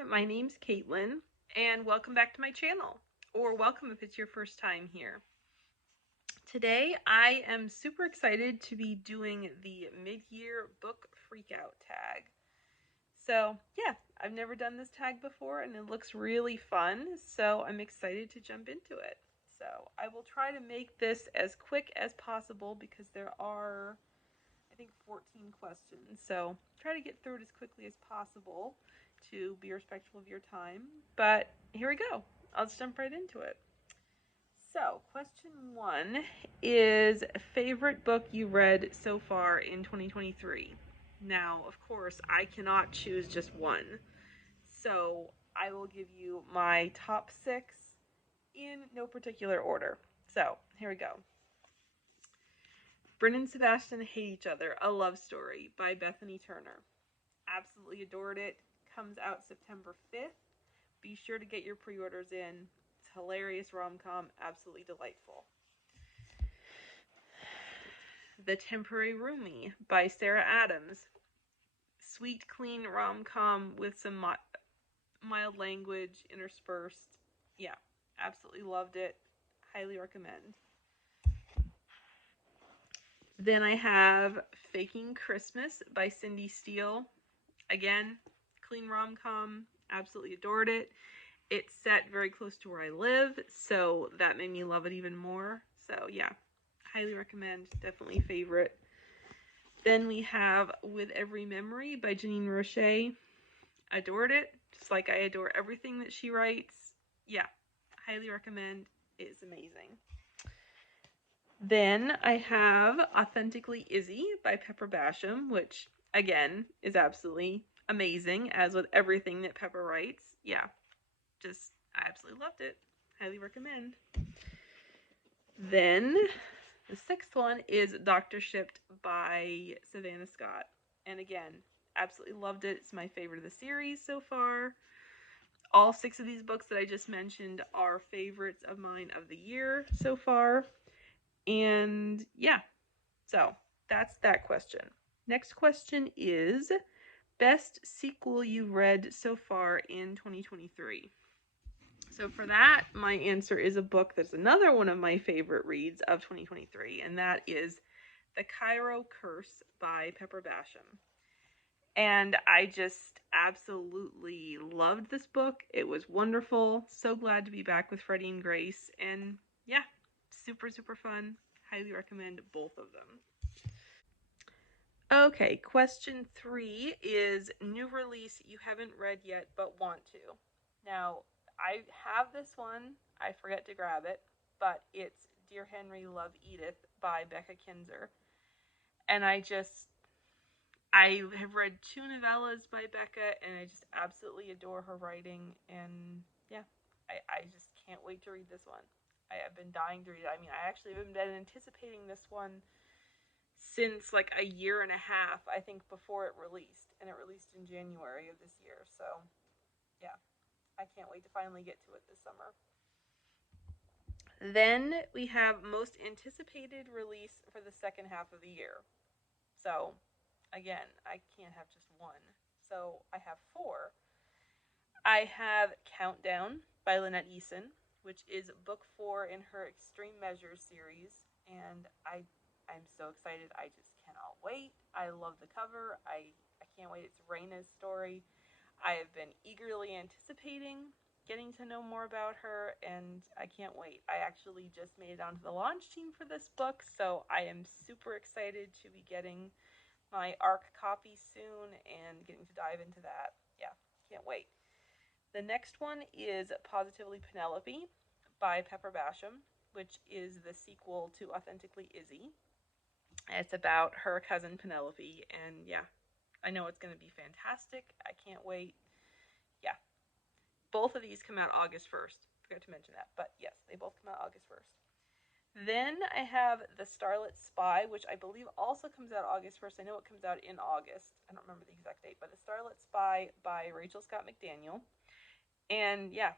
everyone, my name's Caitlyn, and welcome back to my channel, or welcome if it's your first time here. Today I am super excited to be doing the mid-year book freakout tag. So yeah, I've never done this tag before and it looks really fun, so I'm excited to jump into it. So I will try to make this as quick as possible because there are, I think, 14 questions. So try to get through it as quickly as possible to be respectful of your time. But here we go. I'll just jump right into it. So, question 1 is favorite book you read so far in 2023. Now, of course, I cannot choose just one. So, I will give you my top 6 in no particular order. So, here we go. Bryn and Sebastian Hate Each Other, A Love Story by Bethany Turner. Absolutely adored it. Comes out September 5th. Be sure to get your pre-orders in. It's hilarious rom-com, absolutely delightful. The Temporary Roomie by Sarah Adams. Sweet, clean rom-com with some mild language interspersed. Yeah, absolutely loved it. Highly recommend. Then I have Faking Christmas by Cindy Steele. Again, clean rom-com, absolutely adored it. It's set very close to where I live, so that made me love it even more. So yeah, highly recommend, definitely favorite. Then we have With Every Memory by Janine Roche. Adored it, just like I adore everything that she writes. Yeah, highly recommend. It is amazing. Then I have Authentically Izzy by Pepper Basham, which again is absolutely amazing, as with everything that Pepper writes. Yeah, just I absolutely loved it. Highly recommend. Then the 6th one is Doctor Shipped by Savannah Scott. And again, absolutely loved it. It's my favorite of the series so far. All 6 of these books that I just mentioned are favorites of mine of the year so far. And yeah, so that's that question. Next question is best sequel you've read so far in 2023. So for that, my answer is a book that's another one of my favorite reads of 2023, and that is The Cairo Curse by Pepper Basham. And I just absolutely loved this book. It was wonderful. So glad to be back with Freddie and Grace. And yeah, super, super fun. Highly recommend both of them. Okay, question 3 is new release you haven't read yet but want to. Now, I have this one. I forget to grab it, but it's Dear Henry, Love Edith by Becca Kinzer. And I have read 2 novellas by Becca, and I just absolutely adore her writing. And yeah, I just can't wait to read this one. I have been dying to read it. I mean, I actually have been anticipating this one since like a year and a half, I think, before it released. And it released in January of this year. So yeah, I can't wait to finally get to it this summer. Then we have most anticipated release for the second half of the year. So again, I can't have just one. So I have 4. I have Countdown by Lynette Eason, which is book 4 in her Extreme Measures series, and I'm so excited. I just cannot wait. I love the cover. I can't wait. It's Raina's story. I have been eagerly anticipating getting to know more about her, and I can't wait. I actually just made it onto the launch team for this book, so I am super excited to be getting my ARC copy soon and getting to dive into that. Yeah, can't wait. The next one is Positively Penelope by Pepper Basham, which is the sequel to Authentically Izzy. It's about her cousin Penelope, and yeah, I know it's going to be fantastic. I can't wait. Yeah, both of these come out August 1st. Forgot to mention that, but yes, they both come out August 1st. Then I have The Starlit Spy, which I believe also comes out August 1st. I know it comes out in August. I don't remember the exact date, but The Starlit Spy by Rachel Scott McDaniel. And yeah,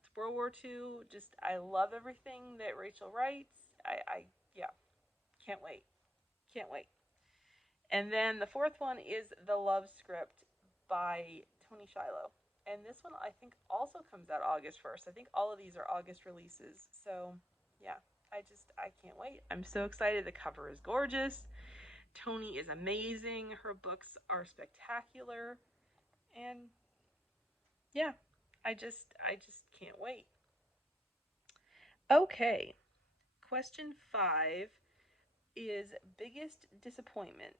it's World War II. Just, I love everything that Rachel writes. Yeah, can't wait. Can't wait. And then the 4th one is The Love Script by Tony Shiloh. And this one I think also comes out August 1st. I think all of these are August releases. So, yeah, I can't wait. I'm so excited. The cover is gorgeous. Toni is amazing. Her books are spectacular. And yeah, I just can't wait. Okay. Question 5 is biggest disappointment.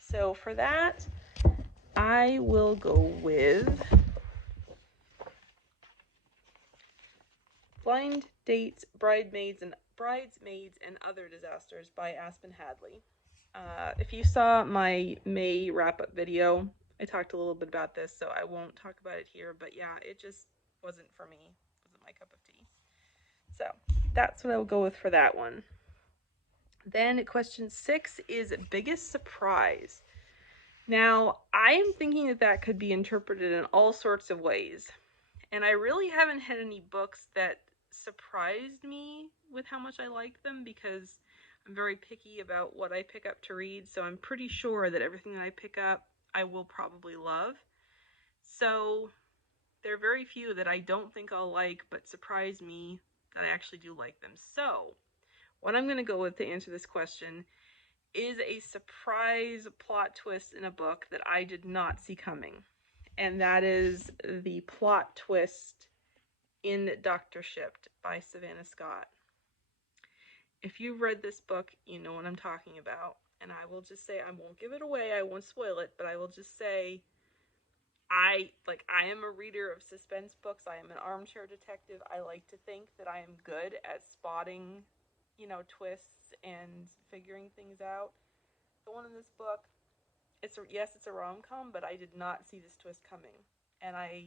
So for that, I will go with Blind Dates, Bridesmaids, and Other Disasters by Aspen Hadley. If you saw my May wrap-up video, I talked a little bit about this, so I won't talk about it here. But yeah, it just wasn't for me. It wasn't my cup of tea. So that's what I'll go with for that one. Then question 6 is biggest surprise. Now, I am thinking that that could be interpreted in all sorts of ways. And I really haven't had any books that surprised me with how much I like them, because I'm very picky about what I pick up to read. So I'm pretty sure that everything that I pick up, I will probably love. So there are very few that I don't think I'll like, but surprise me that I actually do like them. So what I'm going to go with to answer this question is a surprise plot twist in a book that I did not see coming. And that is the plot twist in Dr. Shipped by Savannah Scott. If you've read this book, you know what I'm talking about. And I will just say, I won't give it away, I won't spoil it, but I will just say, I am a reader of suspense books. I am an armchair detective. I like to think that I am good at spotting, twists and figuring things out. The one in this book, it's a rom-com, but I did not see this twist coming. And I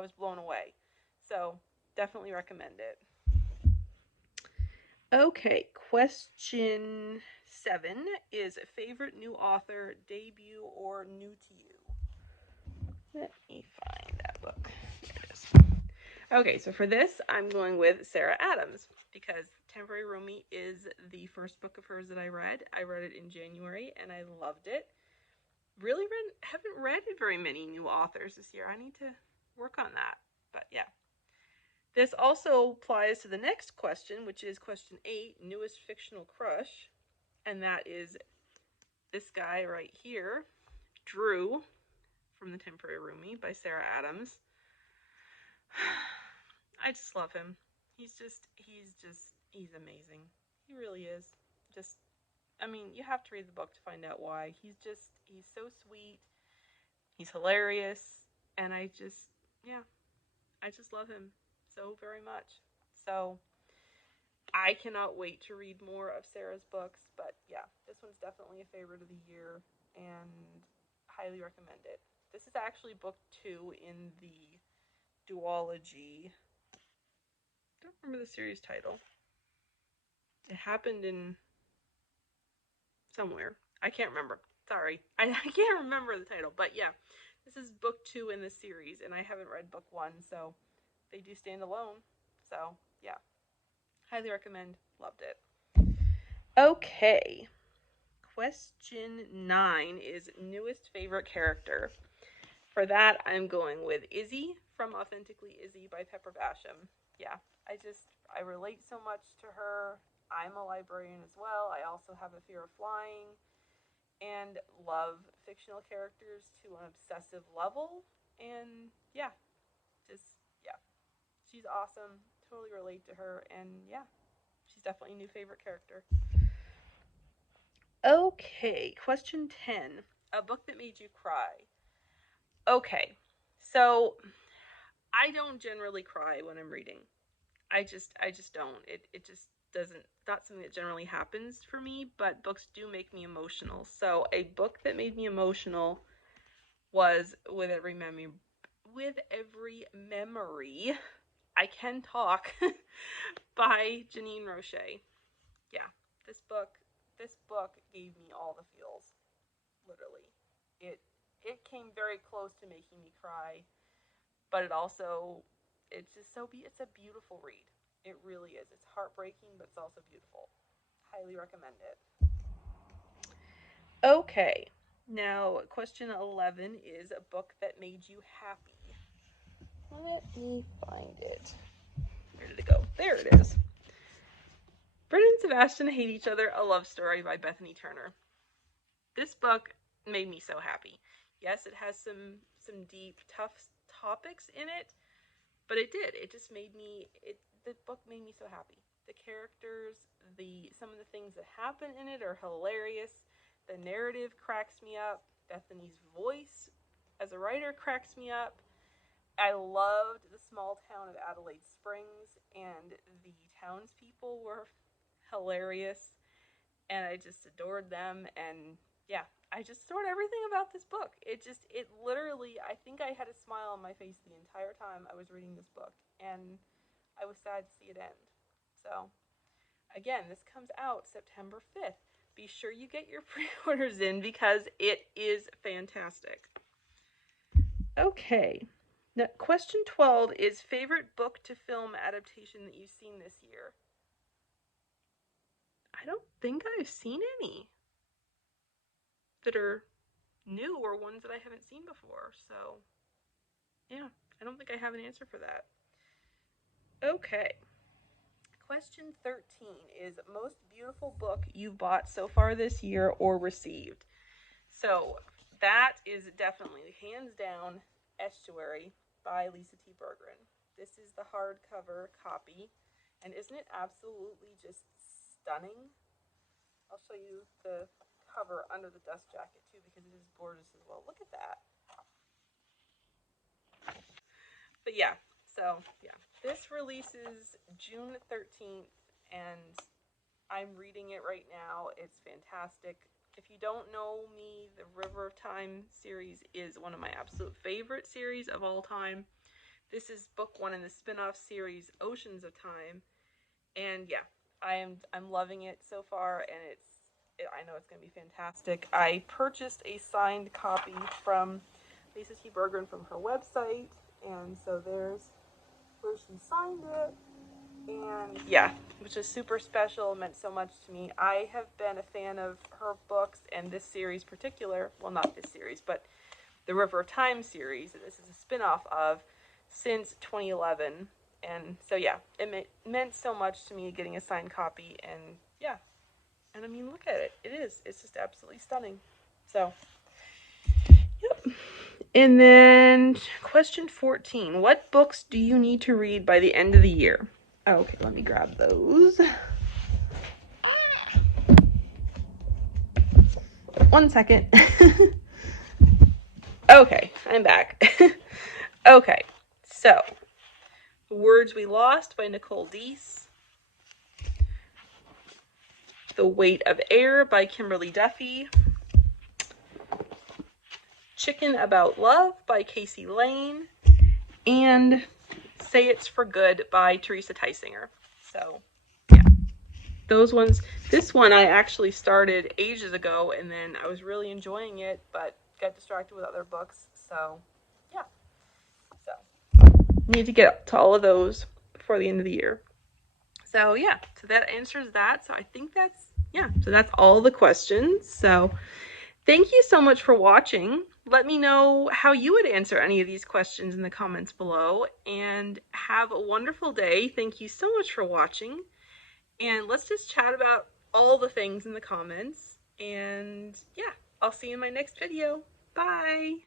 was blown away. So, definitely recommend it. Okay, question 7 is favorite new author, debut, or new to you? Let me find that book. There it is. Okay, so for this, I'm going with Sarah Adams, because Temporary Roomie is the first book of hers that I read. I read it in January, and I loved it. Really haven't read very many new authors this year. I need to work on that. But yeah. This also applies to the next question, which is question 8, newest fictional crush. And that is this guy right here, Drew, from The Temporary Roomie by Sarah Adams. I just love him. He's amazing. He really is. You have to read the book to find out why. He's so sweet. He's hilarious. And I just love him so very much. So I cannot wait to read more of Sarah's books. But yeah, this one's definitely a favorite of the year and highly recommend it. This is actually book 2 in the duology. I don't remember the series title. It happened in somewhere. I can't remember. Sorry. I can't remember the title. But yeah, this is book 2 in the series, and I haven't read book 1, so they do stand alone. So yeah, highly recommend. Loved it. Okay. Question 9 is newest favorite character. For that, I'm going with Izzy from Authentically Izzy by Pepper Basham. Yeah, I relate so much to her. I'm a librarian as well. I also have a fear of flying and love fictional characters to an obsessive level. And yeah, she's awesome. Totally relate to her. And yeah, she's definitely a new favorite character. Okay, question 10. A book that made you cry. Okay, so I don't generally cry when I'm reading. I just don't. It just doesn't, not something that generally happens for me, but books do make me emotional. So a book that made me emotional was With Every Memory, I Can Talk by Janine Roche. Yeah, this book gave me all the feels, literally. It came very close to making me cry, but it's a beautiful read. It really is. It's heartbreaking, but it's also beautiful. Highly recommend it. Okay. Now, question 11 is a book that made you happy. Let me find it. Where did it go? There it is. Brennan and Sebastian Hate Each Other, a love story by Bethany Turner. This book made me so happy. Yes, it has some deep, tough topics in it, but it did. It just made me, the book made me so happy. The characters, some of the things that happen in it are hilarious. The narrative cracks me up. Bethany's voice as a writer cracks me up. I loved the small town of Adelaide Springs, and the townspeople were hilarious, and I just adored them. And yeah, I just adored everything about this book. It literally, I think I had a smile on my face the entire time I was reading this book, and I was sad to see it end. So, again, this comes out September 5th. Be sure you get your pre-orders in because it is fantastic. Okay. Now, question 12 is favorite book to film adaptation that you've seen this year. I don't think I've seen any that are new or ones that I haven't seen before. So, yeah, I don't think I have an answer for that. Okay. Question 13 is most beautiful book you've bought so far this year or received. So, that is definitely, hands down, Estuary by Lisa T. Berggren. This is the hardcover copy, and isn't it absolutely just stunning? I'll show you the cover under the dust jacket too, because it is gorgeous as well. Look at that. But yeah, so yeah, this releases June 13th, and I'm reading it right now. It's fantastic. If you don't know me, the River of Time series is one of my absolute favorite series of all time. This is book one in the spin-off series Oceans of Time, and yeah, I'm loving it so far, and I know it's going to be fantastic. I purchased a signed copy from Lisa T. Berggren from her website, and so there's where she signed it. And yeah, which is super special. It meant so much to me. I have been a fan of her books and this series particular. Well, not this series, but the River of Time series that this is a spin-off of since 2011. And so yeah, it meant so much to me getting a signed copy. And yeah, and I mean, look at it. It's just absolutely stunning. So, yep. And then question 14. What books do you need to read by the end of the year? Okay, let me grab those. 1 second. Okay, I'm back. Okay, so The Words We Lost by Nicole Deese. The Weight of Air by Kimberly Duffy. Chicken About Love by Casey Lane. And Say It's for Good by Teresa Tysinger. So, yeah. Those ones. This one I actually started ages ago, and then I was really enjoying it, but got distracted with other books. So, yeah. So, need to get to all of those before the end of the year. So, yeah. So that answers that. So I think that's, yeah. So that's all the questions. So thank you so much for watching. Let me know how you would answer any of these questions in the comments below, and have a wonderful day. Thank you so much for watching, and let's just chat about all the things in the comments. And yeah, I'll see you in my next video. Bye!